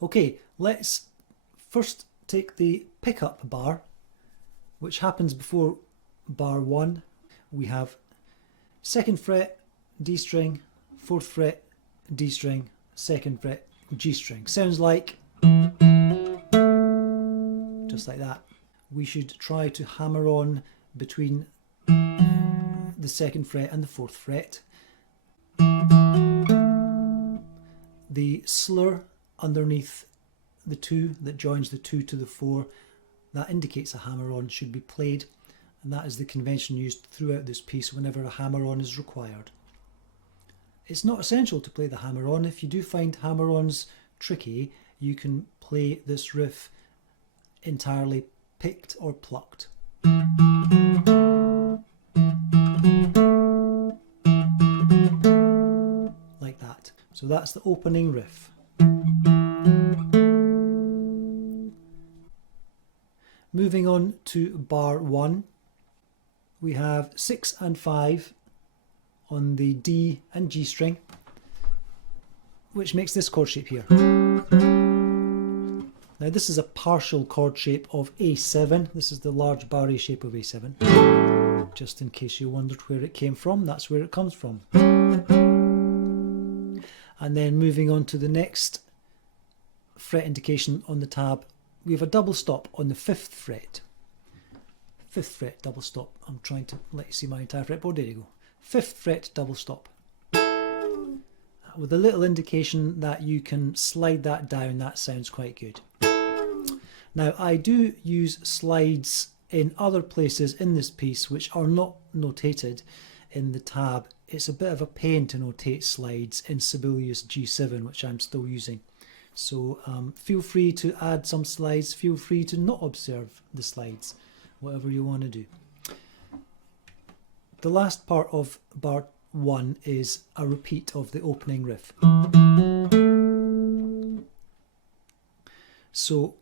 Okay, let's first take the pickup bar, which happens before bar 1. We have 2nd fret, D string, 4th fret, D string, 2nd fret, G string. Sounds like just like that. We should try to hammer on between the 2nd fret and the 4th fret. The slur underneath the 2 that joins the 2 to the 4, that indicates a hammer on should be played, and that is the convention used throughout this piece whenever a hammer on is required. It's not essential to play the hammer on. If you do find hammer ons tricky, you can play this riff entirely picked or plucked. Like that. So that's the opening riff. Moving on to bar 1, we have 6 and 5 on the D and G string, which makes this chord shape here. Now this is a partial chord shape of A7. This is the large bar A shape of A7. Just in case you wondered where it came from, that's where it comes from. And then moving on to the next fret indication on the tab, we have a double stop on the 5th fret. 5th fret double stop. I'm trying to let you see my entire fretboard. There you go. 5th fret double stop. With a little indication that you can slide that down. That sounds quite good. Now I do use slides in other places in this piece which are not notated in the tab. It's a bit of a pain to notate slides in Sibelius G7, which I'm still using. So feel free to add some slides, feel free to not observe the slides, whatever you want to do. The last part of bar 1 is a repeat of the opening riff. So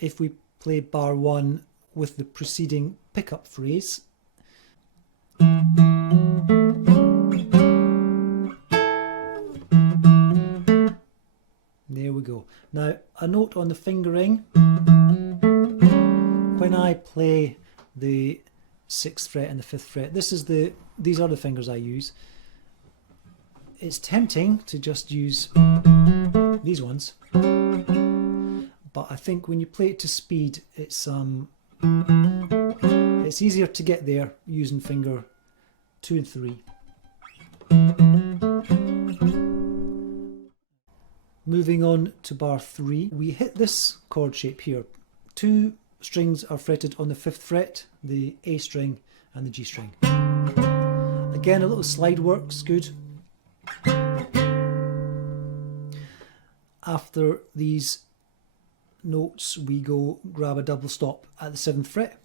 if we play bar 1 with the preceding pickup phrase, there we go. Now a note on the fingering, when I play the 6th fret and the 5th fret, these are the fingers I use. It's tempting to just use these ones, but I think when you play it to speed, it's easier to get there using finger 2 and 3. Moving on to bar 3, we hit this chord shape here. 2 strings are fretted on the 5th fret, the A string and the G string. Again, a little slide works good. After these notes, we go grab a double stop at the 7th fret.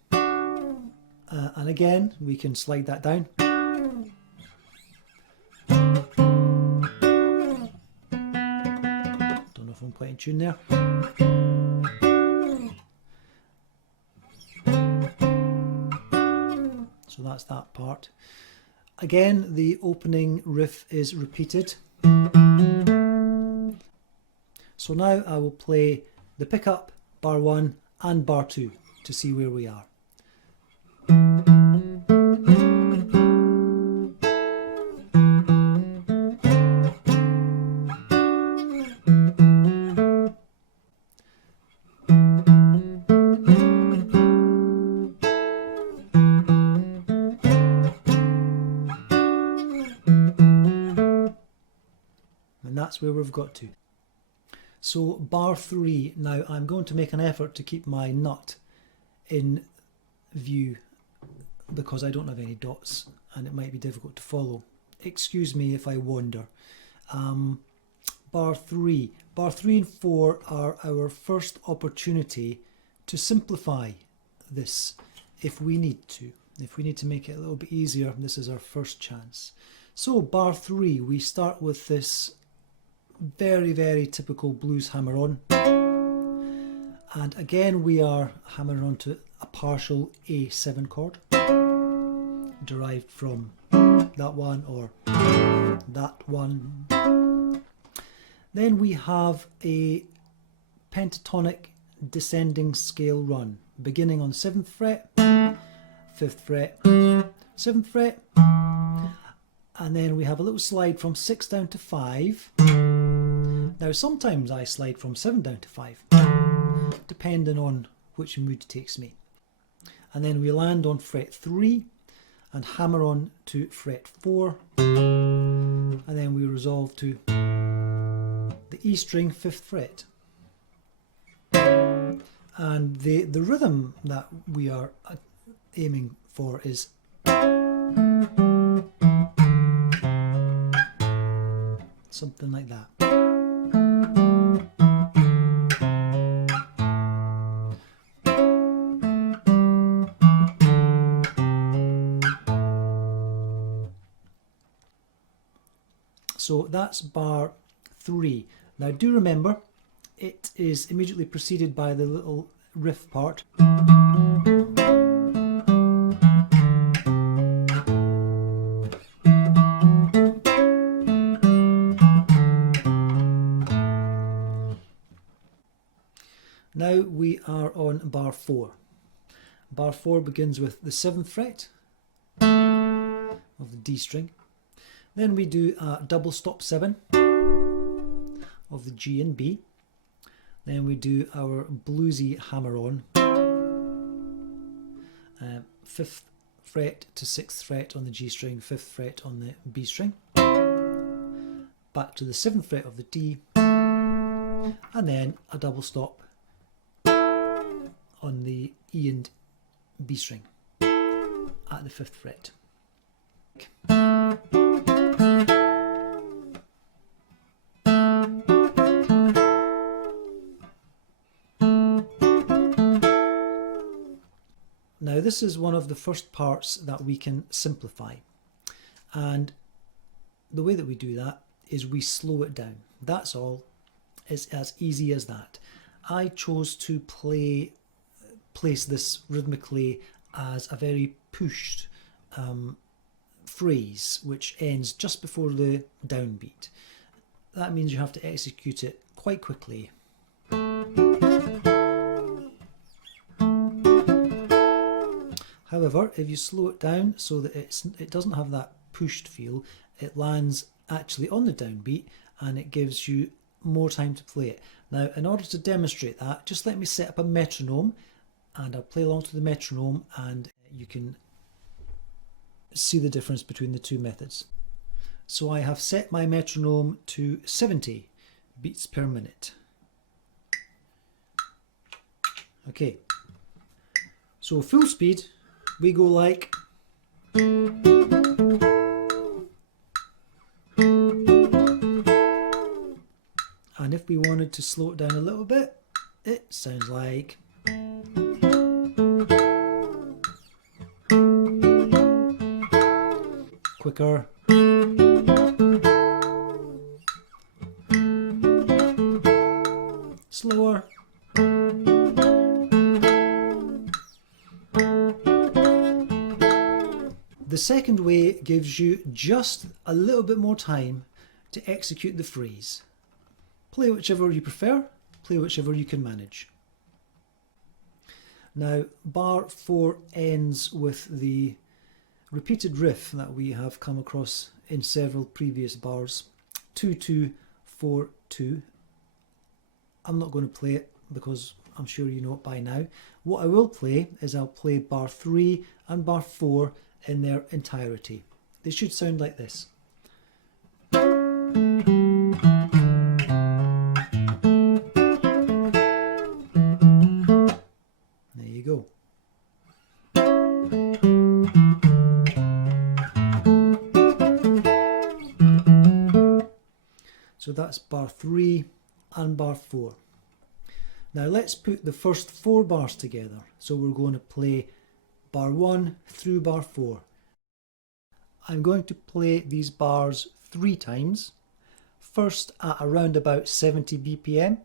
And again, we can slide that down. Don't know if I'm quite in tune there. So that's that part. Again, the opening riff is repeated. So now I will play the pickup, bar 1 and bar 2 to see where we are. And that's where we've got to. So bar 3, now I'm going to make an effort to keep my nut in view because I don't have any dots and it might be difficult to follow. Excuse me if I wander. Bar 3 and 4 are our first opportunity to simplify this if we need to. If we need to make it a little bit easier, this is our first chance. So bar 3, we start with this very, very typical blues hammer on, and again we are hammering onto a partial A7 chord derived from that one or that one. Then we have a pentatonic descending scale run, beginning on 7th fret, 5th fret, 7th fret, and then we have a little slide from 6 down to 5. Now sometimes I slide from 7 down to 5, depending on which mood takes me. And then we land on fret 3 and hammer on to fret 4, and then we resolve to the E string 5th fret. And the rhythm that we are aiming for is something like that. So that's bar 3. Now do remember, it is immediately preceded by the little riff part. Now we are on bar 4. Bar 4 begins with the 7th fret of the D string. Then we do a double stop 7 of the G and B. Then we do our bluesy hammer on, 5th fret to 6th fret on the G string, 5th fret on the B string. Back to the 7th fret of the D, and then a double stop on the E and B string at the 5th fret. Now this is one of the first parts that we can simplify, and the way that we do that is we slow it down. That's all. It's as easy as that. I chose to place this rhythmically as a very pushed phrase which ends just before the downbeat. That means you have to execute it quite quickly. However, if you slow it down so that it doesn't have that pushed feel, it lands actually on the downbeat and it gives you more time to play it. Now, in order to demonstrate that, just let me set up a metronome and I'll play along to the metronome and you can see the difference between the two methods. So I have set my metronome to 70 beats per minute. Okay, so full speed, we go like and if we wanted to slow it down a little bit, it sounds like quicker, slower, the second way gives you just a little bit more time to execute the phrase. Play whichever you prefer, play whichever you can manage. Now, bar 4 ends with the repeated riff that we have come across in several previous bars, 2-2-4-2. I'm not going to play it because I'm sure you know it by now. What I will play is I'll play bar 3 and bar 4 in their entirety. They should sound like this. There you go. So that's bar 3 and bar 4. Now let's put the first 4 bars together. So we're going to play bar 1 through bar 4. I'm going to play these bars 3 times. First at around about 70 BPM,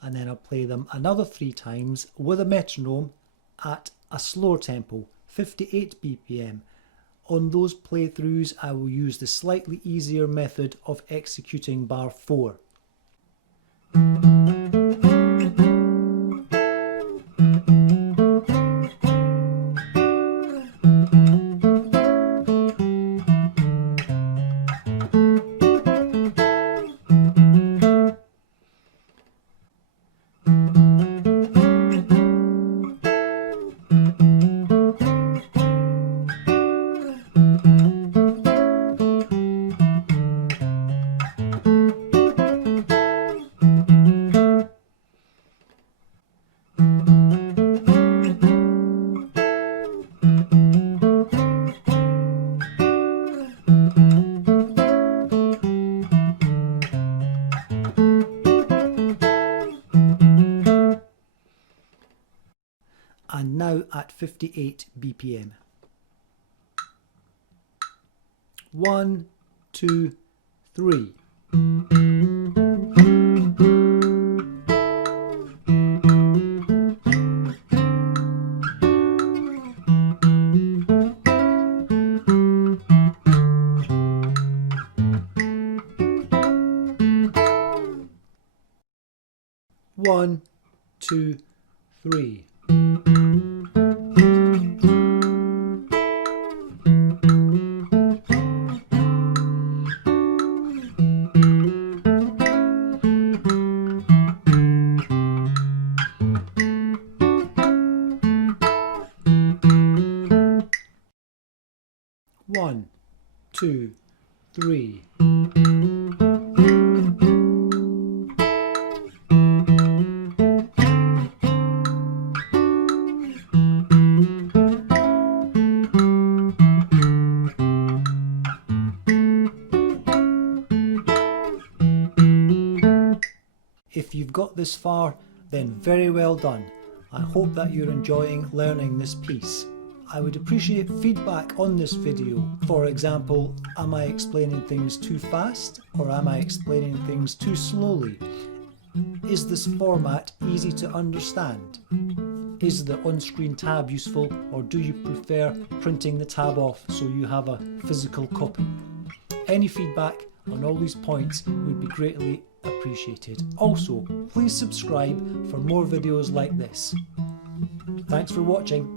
and then I'll play them another 3 times with a metronome at a slower tempo, 58 BPM. On those playthroughs, I will use the slightly easier method of executing bar 4. now at 58 BPM. 1, 2, 3. One, two, three. One, two, three. If you've got this far, then very well done. I hope that you're enjoying learning this piece. I would appreciate feedback on this video. For example, am I explaining things too fast or am I explaining things too slowly? Is this format easy to understand? Is the on-screen tab useful, or do you prefer printing the tab off so you have a physical copy? Any feedback on all these points would be greatly appreciated. Also, please subscribe for more videos like this. Thanks for watching.